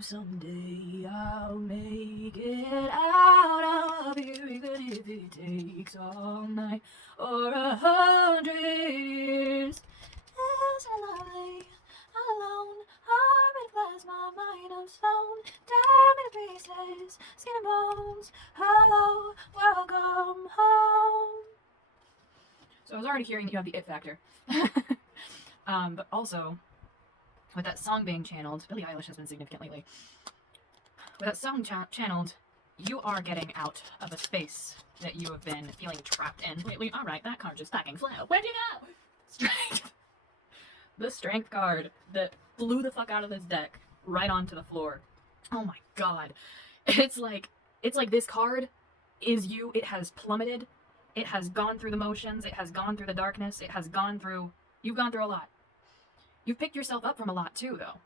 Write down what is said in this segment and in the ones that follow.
someday I'll make it out of here, even if it takes all night or 100 years. Is it lovely? Alone, heart with glass, my mind of stone, tear me to pieces, skin and bones. Hello, welcome home. So I was already hearing that you have the it factor. But also, with that song being channeled, Billie Eilish has been significant lately. With that song channeled, you are getting out of a space that you have been feeling trapped in lately. All right, that card just fucking flew. Where'd you go? Strength. The strength card that flew the fuck out of this deck right onto the floor. Oh my god. It's like this card is you. It has plummeted. It has gone through the motions. It has gone through the darkness. You've gone through a lot. You've picked yourself up from a lot too, though.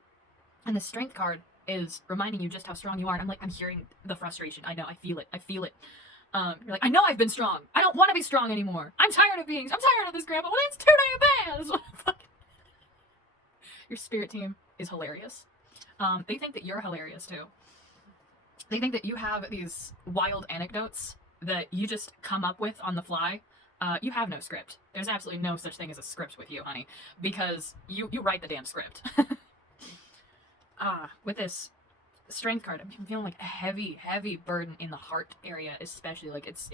And the strength card is reminding you just how strong you are. And I'm hearing the frustration. I know, I feel it. You're like, I know I've been strong. I don't want to be strong anymore. I'm tired of this grandpa. Well, it's too damn bad. Your spirit team is hilarious. They think that you're hilarious too. They think that you have these wild anecdotes that you just come up with on the fly. You have no script. There's absolutely no such thing as a script with you, honey, because you write the damn script. With this strength card, I'm feeling like a heavy burden in the heart area, especially. Like it's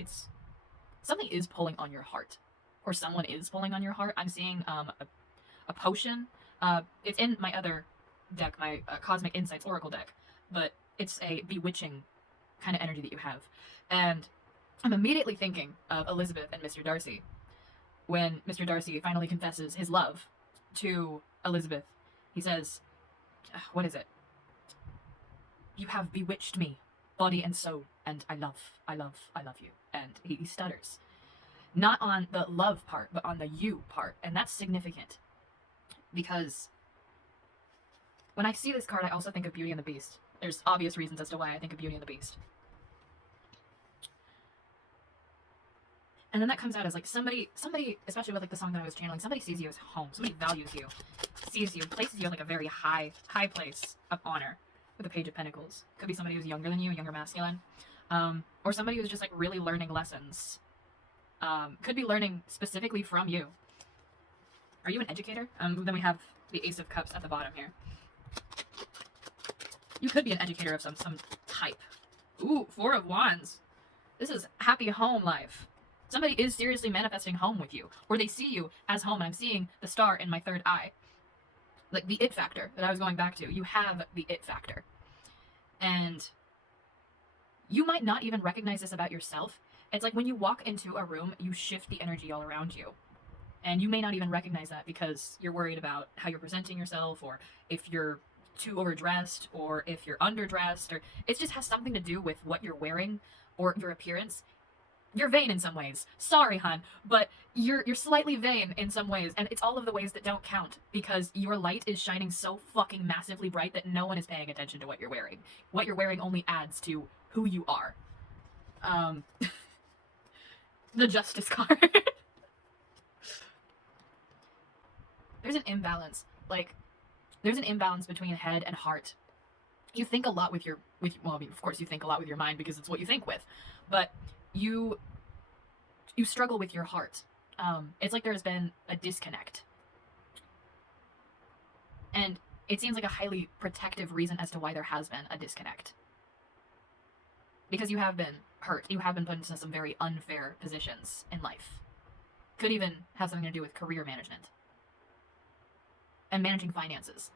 something is pulling on your heart, or someone is pulling on your heart. I'm seeing a potion. It's in my other deck, my Cosmic Insights Oracle deck, but it's a bewitching kind of energy that you have, and I'm immediately thinking of Elizabeth and Mr. Darcy. When Mr. Darcy finally confesses his love to Elizabeth, he says, what is it? You have bewitched me, body and soul, and I love you. And he stutters. Not on the love part, but on the you part. And that's significant. Because when I see this card, I also think of Beauty and the Beast. There's obvious reasons as to why I think of Beauty and the Beast. And then that comes out as like somebody, especially with like the song that I was channeling, somebody sees you as home. Somebody values you, sees you, places you in like a very high place of honor with the Page of Pentacles. Could be somebody who's younger than you, younger masculine. Or somebody who's just like really learning lessons. Could be learning specifically from you. Are you an educator? Then we have the Ace of Cups at the bottom here. You could be an educator of some type. Ooh, Four of Wands. This is happy home life. Somebody is seriously manifesting home with you, or they see you as home. And I'm seeing the star in my third eye. Like the it factor that I was going back to. You have the it factor. And you might not even recognize this about yourself. It's like when you walk into a room, you shift the energy all around you. And you may not even recognize that because you're worried about how you're presenting yourself, or if you're too overdressed, or if you're underdressed, or it just has something to do with what you're wearing or your appearance. You're vain in some ways. Sorry, hon, but you're slightly vain in some ways, and it's all of the ways that don't count because your light is shining so fucking massively bright that no one is paying attention to what you're wearing. What you're wearing only adds to who you are. The Justice card. There's an imbalance. Like, there's an imbalance between head and heart. You think a lot with well, I mean, of course you think a lot with your mind because it's what you think with, but you struggle with your heart. It's like there's been a disconnect. And it seems like a highly protective reason as to why there has been a disconnect. Because you have been hurt. You have been put into some very unfair positions in life. Could even have something to do with career management. And managing finances.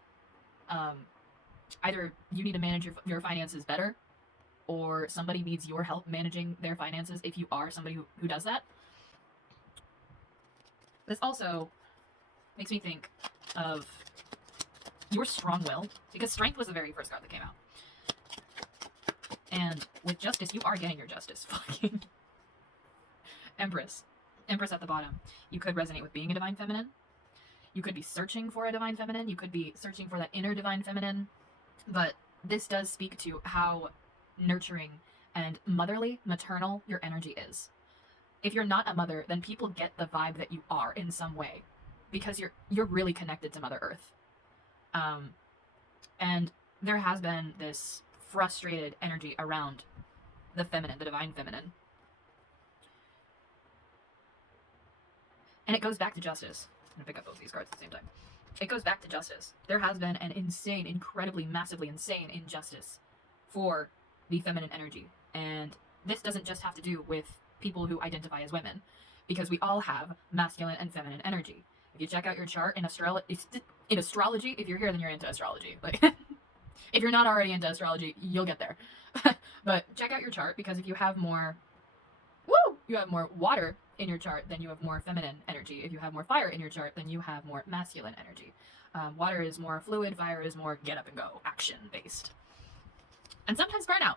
Either you need to manage your finances better, or somebody needs your help managing their finances if you are somebody who does that. This also makes me think of your strong will, because strength was the very first card that came out. And with justice, you are getting your justice. Fucking Empress. Empress at the bottom. You could resonate with being a divine feminine. You could be searching for a divine feminine. You could be searching for that inner divine feminine. But this does speak to how nurturing and motherly, maternal your energy is. If you're not a mother, then people get the vibe that you are in some way, because you're really connected to Mother Earth. And there has been this frustrated energy around the feminine, the divine feminine. And it goes back to justice. I'm going to pick up both these cards at the same time. It goes back to justice. There has been an insane, incredibly, massively insane injustice for the feminine energy. And this doesn't just have to do with people who identify as women, because we all have masculine and feminine energy. If you check out your chart in astrology, if you're here, then you're into astrology. Like, if you're not already into astrology, you'll get there. But check out your chart, because if you have more, you have more water in your chart, then you have more feminine energy. If you have more fire in your chart, then you have more masculine energy. Water is more fluid, fire is more get up and go, action based. And sometimes burnout.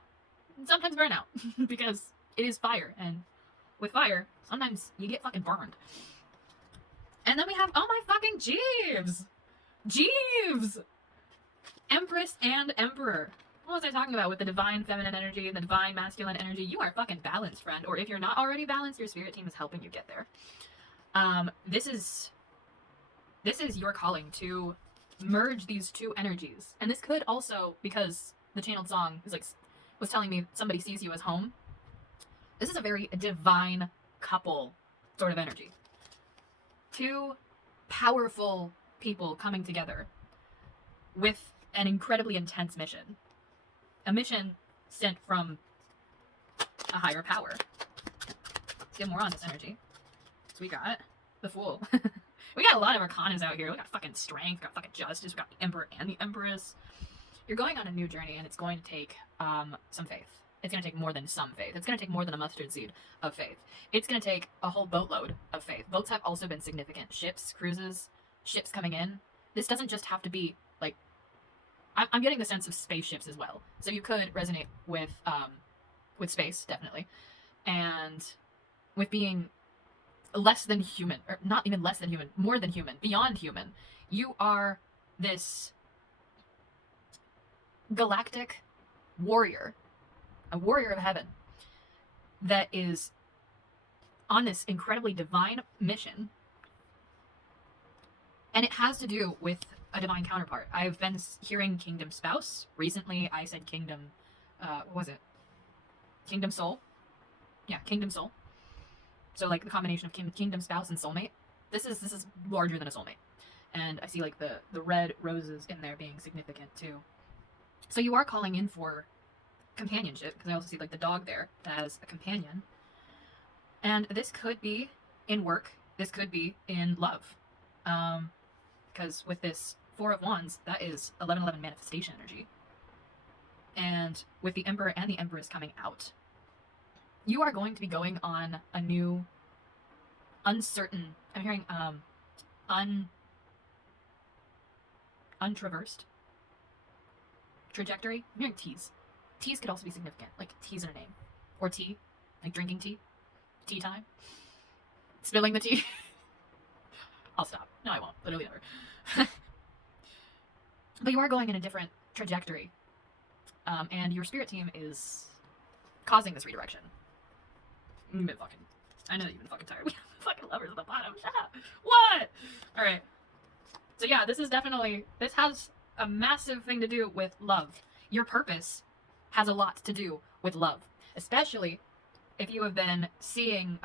Because it is fire, and with fire, sometimes you get fucking burned. And then we have, oh my fucking Jeeves! Empress and Emperor. What was I talking about with the divine feminine energy and the divine masculine energy? You are fucking balanced, friend. Or if you're not already balanced, your spirit team is helping you get there. This is your calling to merge these two energies. And this could also, because the channeled song was telling me somebody sees you as home. This is a very divine couple sort of energy. Two powerful people coming together with an incredibly intense mission. A mission sent from a higher power. Let's get more on this energy. So we got the Fool. We got a lot of arcanas out here. We got fucking strength, we got fucking justice, we got the Emperor and the Empress. You're going on a new journey, and it's going to take some faith. It's going to take more than some faith. It's going to take more than a mustard seed of faith. It's going to take a whole boatload of faith. Boats have also been significant. Ships, cruises, ships coming in. This doesn't just have to be, like, I'm getting the sense of spaceships as well. So you could resonate with space, definitely. And with being less than human, or not even less than human, more than human, beyond human. You are this galactic warrior, a warrior of heaven, that is on this incredibly divine mission. And it has to do with a divine counterpart. I've been hearing Kingdom Spouse. Recently, I said Kingdom, what was it? Kingdom Soul? Yeah, Kingdom Soul. So, like, the combination of Kingdom Spouse and Soulmate. This is larger than a soulmate. And I see, like, the red roses in there being significant, too. So you are calling in for companionship, because I also see, like, the dog there as a companion. And this could be in work. This could be in love. Because with this Four of Wands, that is 1111 manifestation energy. And with the Emperor and the Empress coming out, you are going to be going on a new, uncertain, I'm hearing, untraversed trajectory. I'm hearing teas. Teas could also be significant, like teas in a name. Or tea, like drinking tea. Tea time. Spilling the tea. I'll stop. No, I won't. Literally never. But you are going in a different trajectory. And your spirit team is causing this redirection. You've been fucking... I know that you've been fucking tired. We have fucking lovers at the bottom. Shut up. What? Alright. So yeah, this has a massive thing to do with love. Your purpose has a lot to do with love. Especially if you have been seeing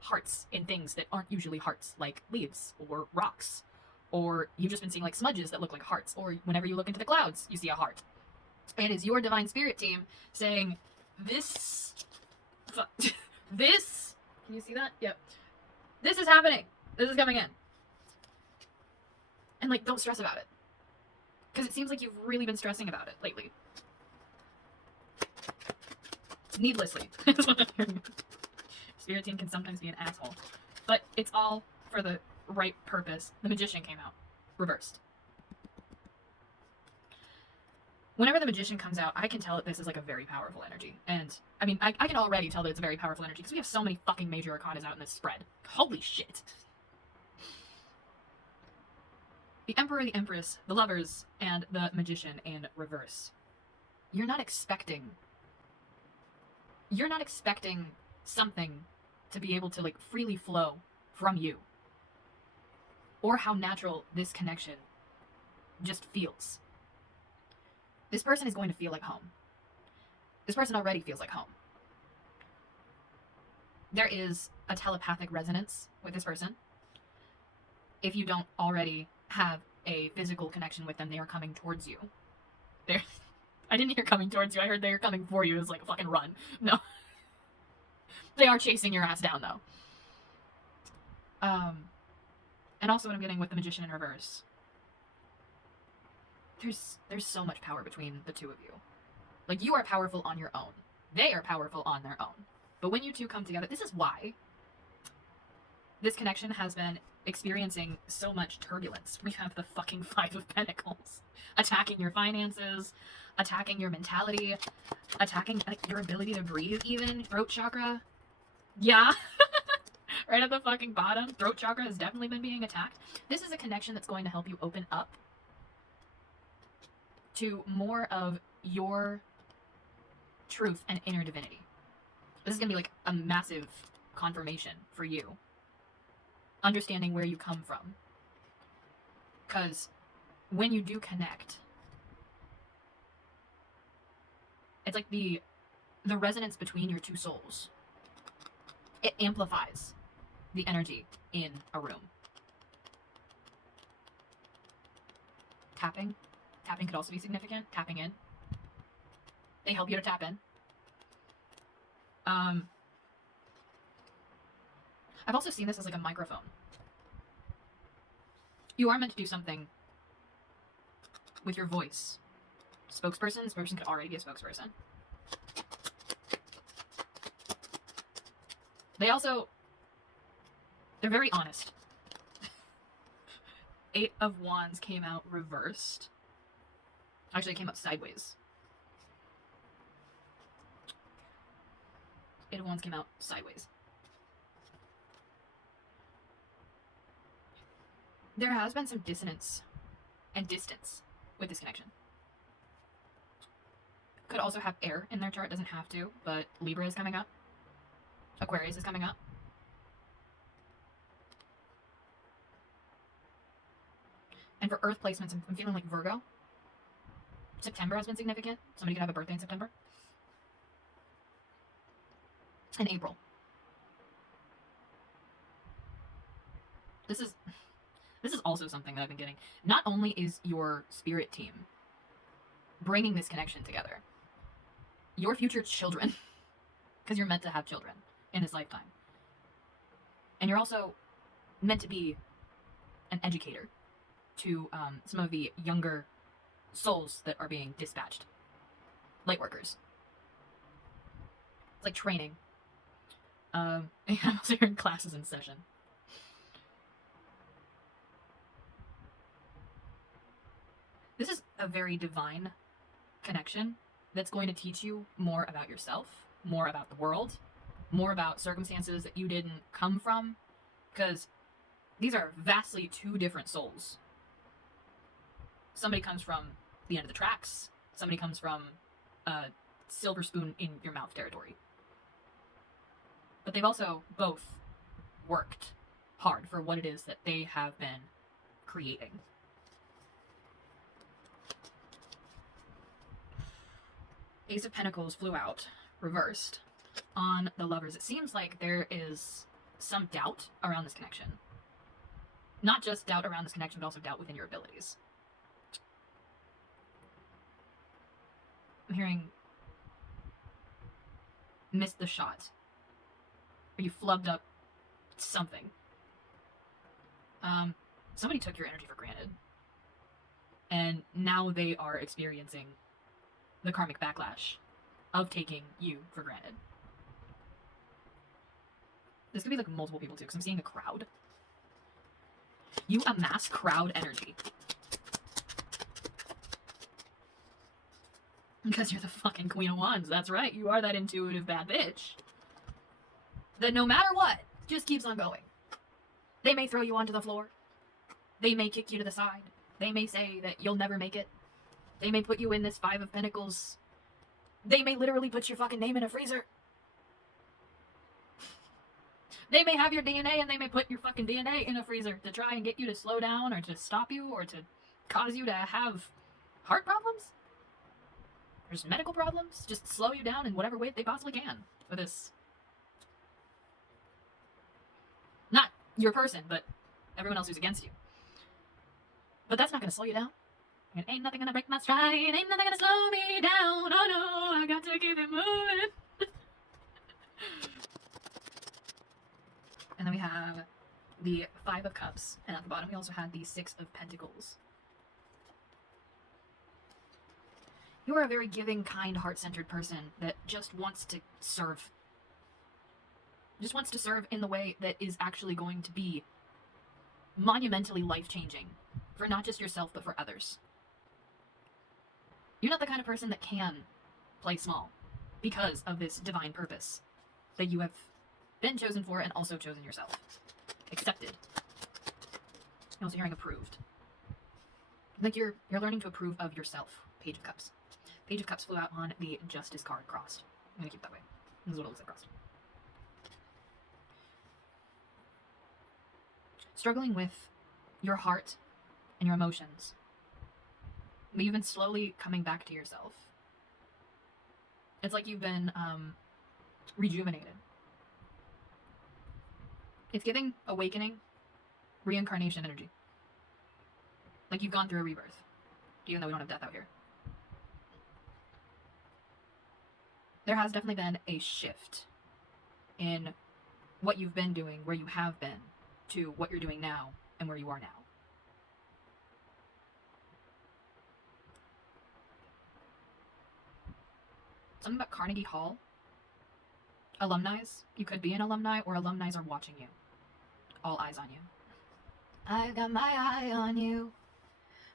hearts in things that aren't usually hearts, like leaves or rocks. Or you've just been seeing like smudges that look like hearts. Or whenever you look into the clouds, you see a heart. It is your divine spirit team saying, this... this... Can you see that? Yep. This is happening. This is coming in. And, like, don't stress about it. Because it seems like you've really been stressing about it lately. Needlessly. Spirit team can sometimes be an asshole. But it's all for the right purpose. The Magician came out. Reversed. Whenever the Magician comes out, I can tell that this is like a very powerful energy. And, I mean, I can already tell that it's a very powerful energy because we have so many fucking major arcanas out in this spread. Holy shit. The Emperor, the Empress, the Lovers, and the Magician in reverse. You're not expecting something to be able to, like, freely flow from you. Or how natural this connection just feels. This person is going to feel like home. This person already feels like home. There is a telepathic resonance with this person. If you don't already have a physical connection with them, they are coming towards you. I didn't hear coming towards you. I heard they are coming for you. It was like, fucking run. No. They are chasing your ass down, though. And also what I'm getting with the Magician in reverse. There's so much power between the two of you. Like, you are powerful on your own. They are powerful on their own. But when you two come together, this is why this connection has been experiencing so much turbulence. We have the fucking Five of Pentacles attacking your finances, attacking your mentality, attacking like your ability to breathe even. Throat chakra. Yeah. Right at the fucking bottom. Throat chakra has definitely been being attacked. This is a connection that's going to help you open up to more of your truth and inner divinity. This is going to be like a massive confirmation for you. Understanding where you come from. Because when you do connect, it's like the resonance between your two souls. It amplifies the energy in a room. Tapping. Tapping could also be significant. Tapping in. They help you to tap in. I've also seen this as like a microphone. You are meant to do something with your voice. Spokesperson. This person could already be a spokesperson. They're very honest. 8 of Wands came out reversed. Actually, it came out sideways. 8 of Wands came out sideways. There has been some dissonance and distance with this connection. Could also have air in their chart, doesn't have to, but Libra is coming up. Aquarius is coming up. And for Earth placements, I'm feeling like Virgo. September has been significant. Somebody could have a birthday in September. And April. This is also something that I've been getting. Not only is your spirit team bringing this connection together, your future children, because you're meant to have children in this lifetime. And you're also meant to be an educator to some of the younger souls that are being dispatched. Light workers. It's like training. And I'm also hearing classes in session. This is a very divine connection that's going to teach you more about yourself, more about the world, more about circumstances that you didn't come from, because these are vastly two different souls. Somebody comes from the end of the tracks. Somebody comes from silver spoon in your mouth territory. But they've also both worked hard for what it is that they have been creating. Ace of Pentacles flew out, reversed, on the Lovers. It seems like there is some doubt around this connection. Not just doubt around this connection, but also doubt within your abilities. I'm hearing missed the shot. Or you flubbed up something. Somebody took your energy for granted. And now they are experiencing the karmic backlash of taking you for granted. This could be like multiple people too, because I'm seeing a crowd. You amass crowd energy. Because you're the fucking Queen of Wands. That's right. You are that intuitive bad bitch that no matter what, just keeps on going. They may throw you onto the floor. They may kick you to the side. They may say that you'll never make it. They may put you in this Five of Pentacles. They may literally put your fucking name in a freezer. They may have your DNA and they may put your fucking DNA in a freezer to try and get you to slow down or to stop you or to cause you to have heart problems. There's medical problems. Just slow you down in whatever way they possibly can with this. Not your person, but everyone else who's against you. But that's not going to slow you down. And ain't nothing gonna break my stride. Ain't nothing gonna slow me down. Oh no, I got to keep it moving. And then we have the Five of Cups. And at the bottom we also had the Six of Pentacles. You are a very giving, kind, heart-centered person that just wants to serve. Just wants to serve in the way that is actually going to be monumentally life-changing. For not just yourself, but for others. You're not the kind of person that can play small because of this divine purpose that you have been chosen for and also chosen yourself. Accepted. I'm also hearing approved. Like you're learning to approve of yourself. Page of Cups. Page of Cups flew out on the Justice card crossed. I'm going to keep it that way. This is what it looks like crossed. Struggling with your heart and your emotions. But you've been slowly coming back to yourself. It's like you've been rejuvenated. It's giving awakening, reincarnation energy. Like you've gone through a rebirth. Even though we don't have death out here. There has definitely been a shift in what you've been doing, where you have been, to what you're doing now and where you are now. Something about Carnegie Hall. Alumni. You could be an alumni, or alumni are watching you. All eyes on you. I've got my eye on you.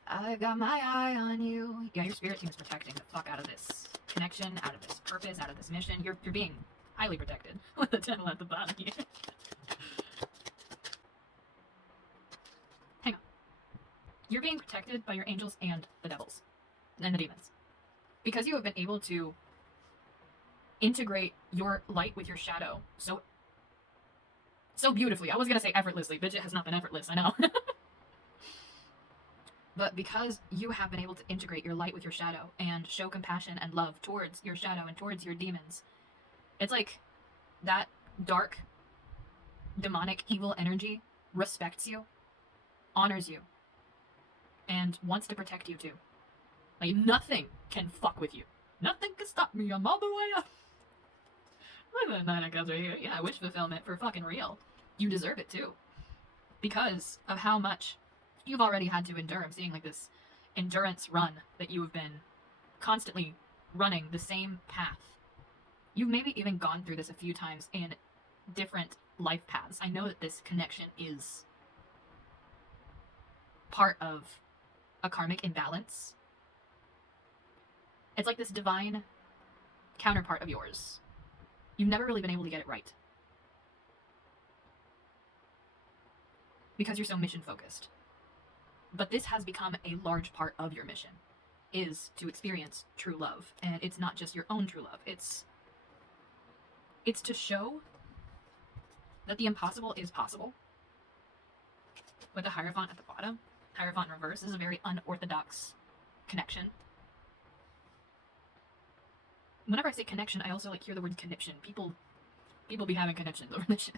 I've got my eye on you. Yeah, your spirit team is protecting the fuck out of this connection, out of this purpose, out of this mission. You're being highly protected with the devil at the bottom here. Hang on. You're being protected by your angels and the devils. And the demons. Because you have been able to integrate your light with your shadow so beautifully. I was going to say effortlessly. Bitch, it has not been effortless, I know. But because you have been able to integrate your light with your shadow and show compassion and love towards your shadow and towards your demons, it's like that dark, demonic, evil energy respects you, honors you, and wants to protect you too. Like, nothing can fuck with you. Nothing can stop me. I'm all the way up. Look at that Nine of Cups right here. Yeah, wish fulfillment for fucking real. You deserve it too. Because of how much you've already had to endure. I'm seeing like this endurance run that you have been constantly running the same path. You've maybe even gone through this a few times in different life paths. I know that this connection is part of a karmic imbalance. It's like this divine counterpart of yours. You've never really been able to get it right. Because you're so mission focused. But this has become a large part of your mission, is to experience true love. And it's not just your own true love. It's to show that the impossible is possible. With the Hierophant at the bottom, Hierophant in reverse is a very unorthodox connection. Whenever I say connection, I also like hear the word conniption. People be having conniptions over this shit.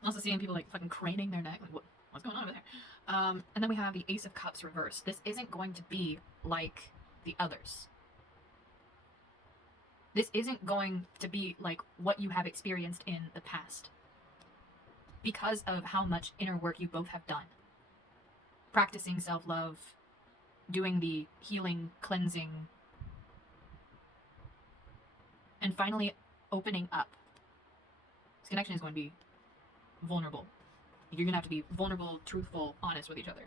I'm also seeing people like fucking craning their neck. Like, what's going on over there? And then we have the Ace of Cups reverse. This isn't going to be like the others. This isn't going to be like what you have experienced in the past. Because of how much inner work you both have done. Practicing self-love, doing the healing, cleansing, and finally opening up. This connection is going to be vulnerable. You're going to have to be vulnerable, truthful, honest with each other.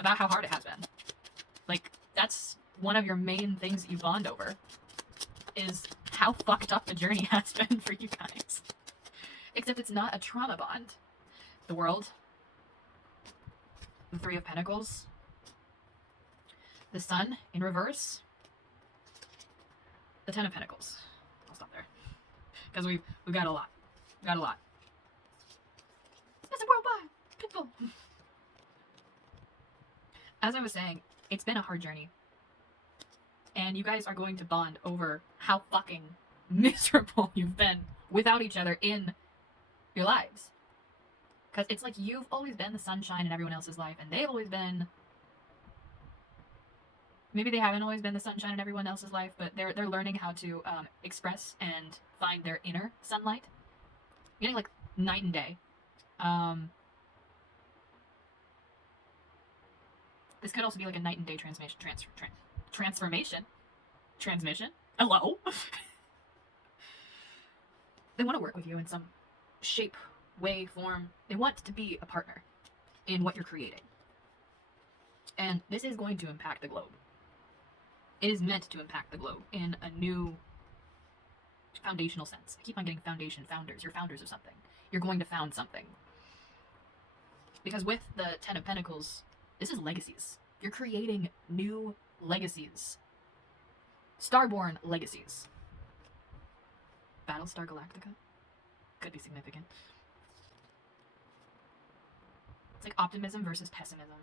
About how hard it has been. Like, that's one of your main things that you bond over. Is how fucked up the journey has been for you guys. Except it's not a trauma bond. The World. The Three of Pentacles. The Sun in reverse. The Ten of Pentacles. I'll stop there. Because we've got a lot. We got a lot. It's a worldwide pitbull. As I was saying, it's been a hard journey. And you guys are going to bond over how fucking miserable you've been without each other in your lives. Because it's like you've always been the sunshine in everyone else's life, and they've always been. Maybe they haven't always been the sunshine in everyone else's life, but they're learning how to express and find their inner sunlight. Getting like night and day. This could also be like a night and day transformation. Transmission. Hello. They want to work with you in some shape, way, form. They want to be a partner in what you're creating. And this is going to impact the globe. It is meant to impact the globe in a new foundational sense. I keep on getting foundation, founders. You're founders of something. You're going to found something. Because with the Ten of Pentacles, this is legacies. You're creating new legacies. Starborn legacies. Battlestar Galactica? Could be significant. It's like optimism versus pessimism.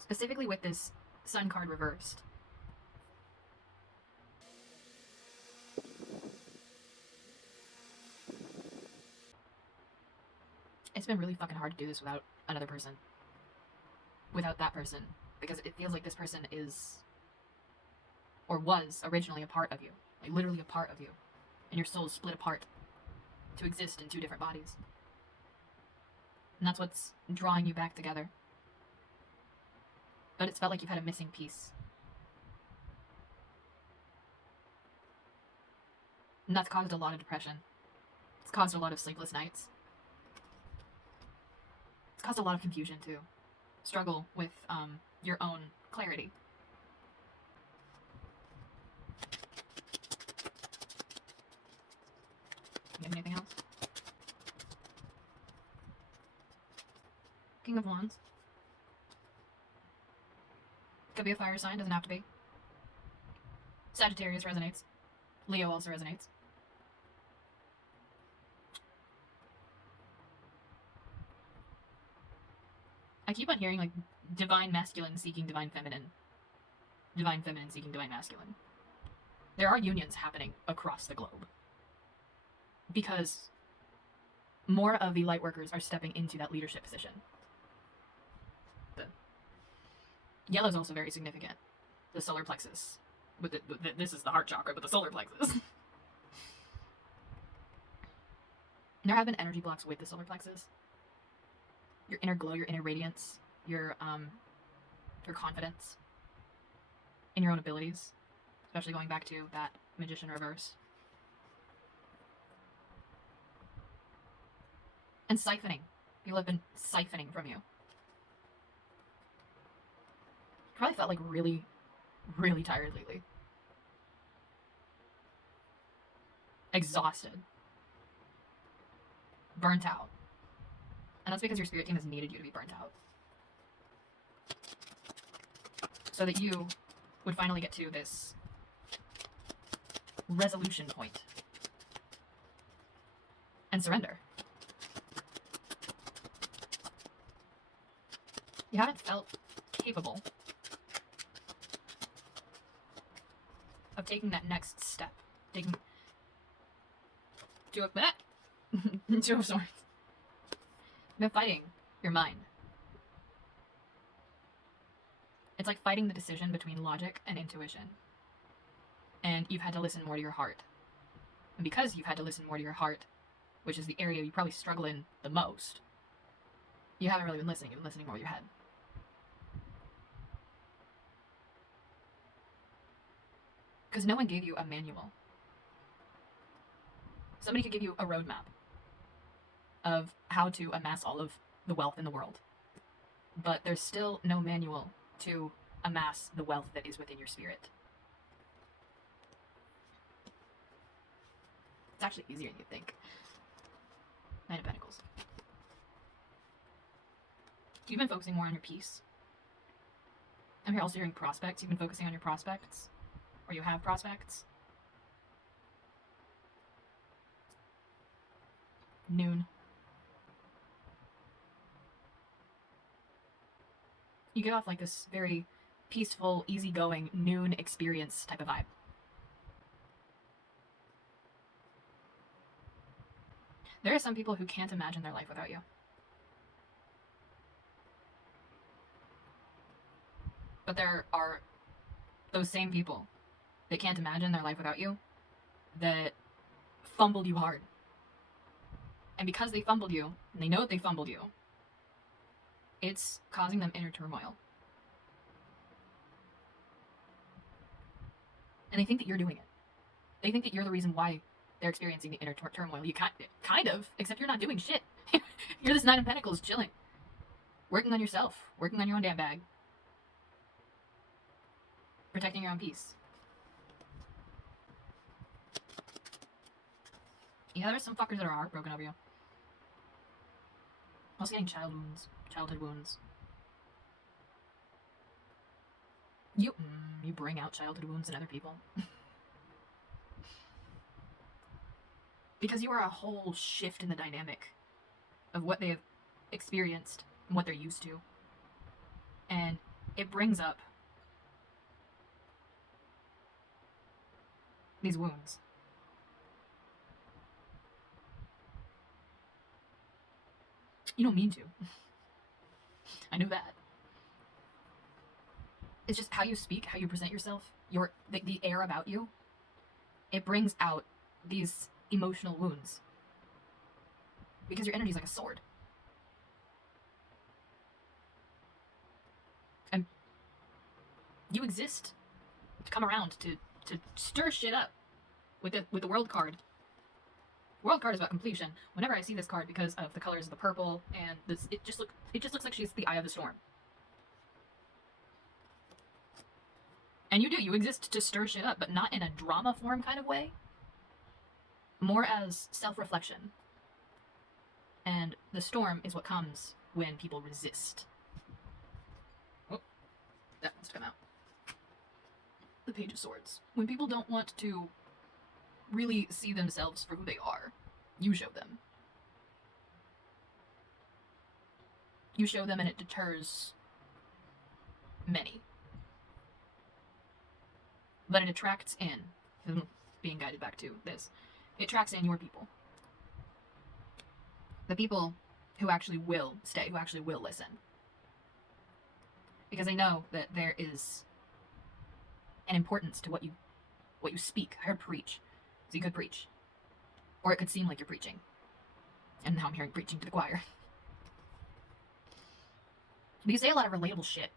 Specifically with this Sun card reversed. It's been really fucking hard to do this without another person. Without that person. Because it feels like this person is, or was, originally a part of you. Like literally a part of you. And your soul is split apart to exist in two different bodies. And that's what's drawing you back together. But it's felt like you've had a missing piece. And that's caused a lot of depression. It's caused a lot of sleepless nights. It's caused a lot of confusion too. Struggle with your own clarity. You have anything else? King of Wands. Could be a fire sign, doesn't have to be. Sagittarius resonates. Leo also resonates. I keep on hearing like divine masculine seeking divine feminine. Divine feminine seeking divine masculine. There are unions happening across the globe. Because more of the light workers are stepping into that leadership position. Yellow is also very significant. The solar plexus. This is the heart chakra, but the solar plexus. There have been energy blocks with the solar plexus. Your inner glow, your inner radiance, your confidence in your own abilities, especially going back to that Magician reverse. And siphoning. People have been siphoning from you. Probably felt like really, really tired lately. Exhausted. Burnt out. And that's because your spirit team has needed you to be burnt out. So that you would finally get to this resolution point. And surrender. You haven't felt capable of taking that next step. Taking Two of Swords. You've been fighting your mind. It's like fighting the decision between logic and intuition. And you've had to listen more to your heart. And because you've had to listen more to your heart, which is the area you probably struggle in the most, you haven't really been listening. You've been listening more with your head. Because no one gave you a manual. Somebody could give you a roadmap of how to amass all of the wealth in the world. But there's still no manual to amass the wealth that is within your spirit. It's actually easier than you think. Nine of Pentacles. You've been focusing more on your peace. I'm here also hearing prospects. You've been focusing on your prospects. Or you have prospects. Noon. You give off like this very peaceful, easygoing, noon experience type of vibe. There are some people who can't imagine their life without you. But there are those same people that can't imagine their life without you that fumbled you hard. And because they fumbled you, and they know that they fumbled you, it's causing them inner turmoil. And they think that you're doing it. They think that you're the reason why they're experiencing the inner turmoil. You kind of, except you're not doing shit. You're this Nine of Pentacles chilling. Working on yourself. Working on your own damn bag. Protecting your own peace. Yeah, there's some fuckers that are heartbroken over you. Also getting childhood wounds. You bring out childhood wounds in other people. Because you are a whole shift in the dynamic of what they have experienced and what they're used to. And it brings up these wounds. You don't mean to. I knew that. It's just how you speak, how you present yourself, the air about you. It brings out these emotional wounds. Because your energy is like a sword. And you exist to come around to stir shit up with the World card. World card is about completion. Whenever I see this card, because of the colors of the purple and this, it just looks like she's the eye of the storm. And you exist to stir shit up, but not in a drama form kind of way. More as self-reflection. And the storm is what comes when people resist. Oh, that must come out. The Page of Swords. When people don't want to really see themselves for who they are, you show them. You show them and it deters many. But it attracts in, being guided back to this, it attracts in your people. The people who actually will stay, who actually will listen. Because they know that there is an importance to what you speak. I heard preach. So you could preach. Or it could seem like you're preaching. And now I'm hearing preaching to the choir. But you say a lot of relatable shit.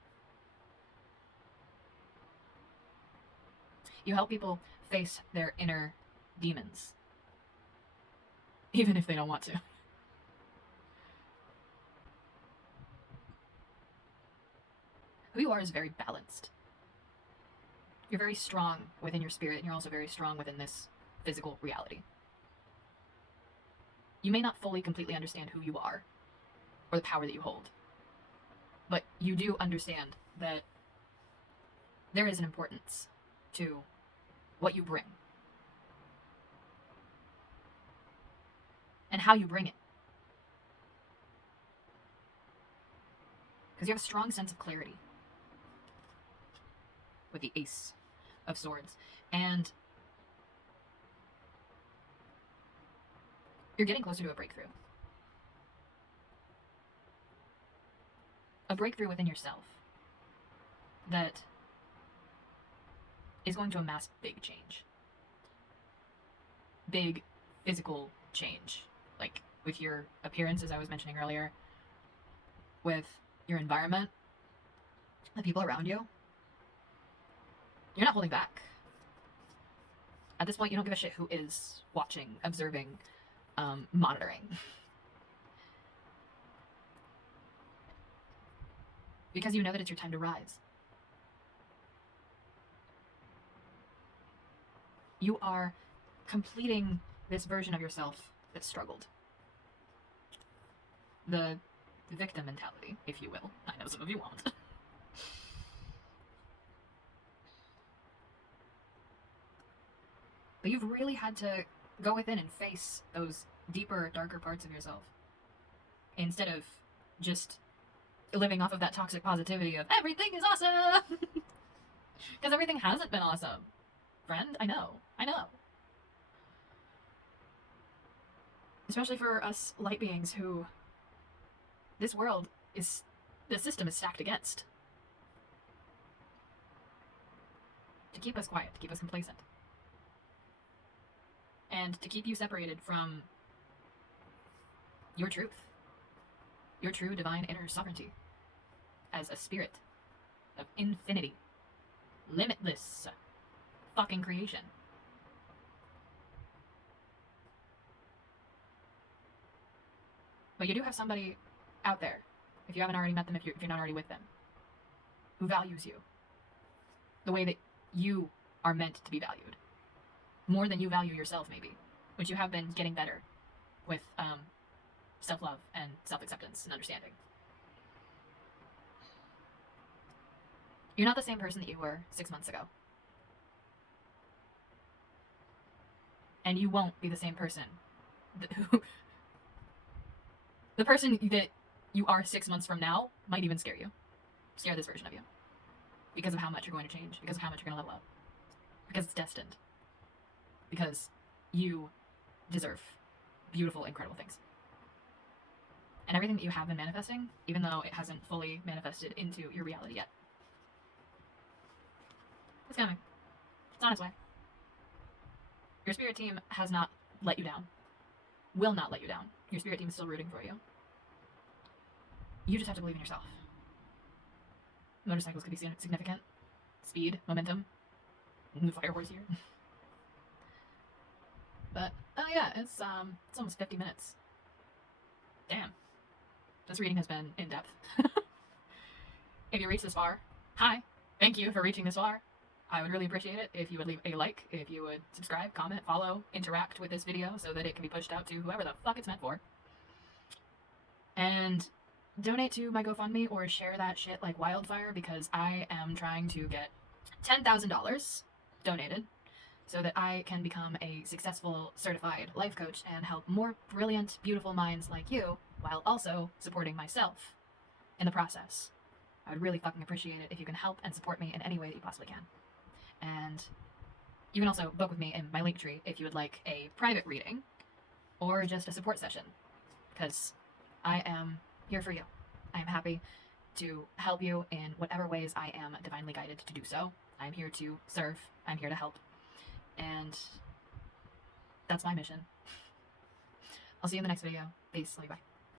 You help people face their inner demons. Even if they don't want to. Who you are is very balanced. You're very strong within your spirit, and you're also very strong within this physical reality. You may not fully, completely understand who you are, or the power that you hold. But you do understand that there is an importance to what you bring. And how you bring it. Because you have a strong sense of clarity. With the Ace of Swords. And you're getting closer to a breakthrough. A breakthrough within yourself that is going to amass big change. Big physical change. Like with your appearance, as I was mentioning earlier, with your environment, the people around you. You're not holding back. At this point, you don't give a shit who is watching, observing, monitoring. Because you know that it's your time to rise. You are completing this version of yourself that struggled. The victim mentality, if you will. I know some of you won't. But you've really had to go within and face those deeper, darker parts of yourself. Instead of just living off of that toxic positivity of everything is awesome. Because everything hasn't been awesome. Friend, I know. Especially for us light beings who this world is, the system is stacked against. To keep us quiet, to keep us complacent. And to keep you separated from your truth. Your true divine inner sovereignty. As a spirit of infinity. Limitless fucking creation. But you do have somebody out there, if you haven't already met them, if you're not already with them, who values you the way that you are meant to be valued. More than you value yourself, maybe. Which you have been getting better with self-love and self-acceptance and understanding. You're not the same person that you were 6 months ago. And you won't be the same person. The person that you are 6 months from now might even scare you. Scare this version of you. Because of how much you're going to change. Because of how much you're going to level up. Because it's destined. Because you deserve beautiful, incredible things. And everything that you have been manifesting, even though it hasn't fully manifested into your reality yet, it's coming. It's on its way. Your spirit team has not let you down. Will not let you down. Your spirit team is still rooting for you. You just have to believe in yourself. Motorcycles could be significant. Speed, momentum. The fire horse here. But, oh yeah, it's almost 50 minutes. Damn. This reading has been in depth. If you reached this far, hi. Thank you for reaching this far. I would really appreciate it if you would leave a like, if you would subscribe, comment, follow, interact with this video so that it can be pushed out to whoever the fuck it's meant for. And donate to my GoFundMe or share that shit like wildfire, because I am trying to get $10,000 donated so that I can become a successful certified life coach and help more brilliant, beautiful minds like you while also supporting myself in the process. I would really fucking appreciate it if you can help and support me in any way that you possibly can. And you can also book with me in my Linktree if you would like a private reading or just a support session, because I am here for you. I am happy to help you in whatever ways I am divinely guided to do so. I'm here to serve. I'm here to help. And that's my mission. I'll see you in the next video. Peace. Love you. Bye.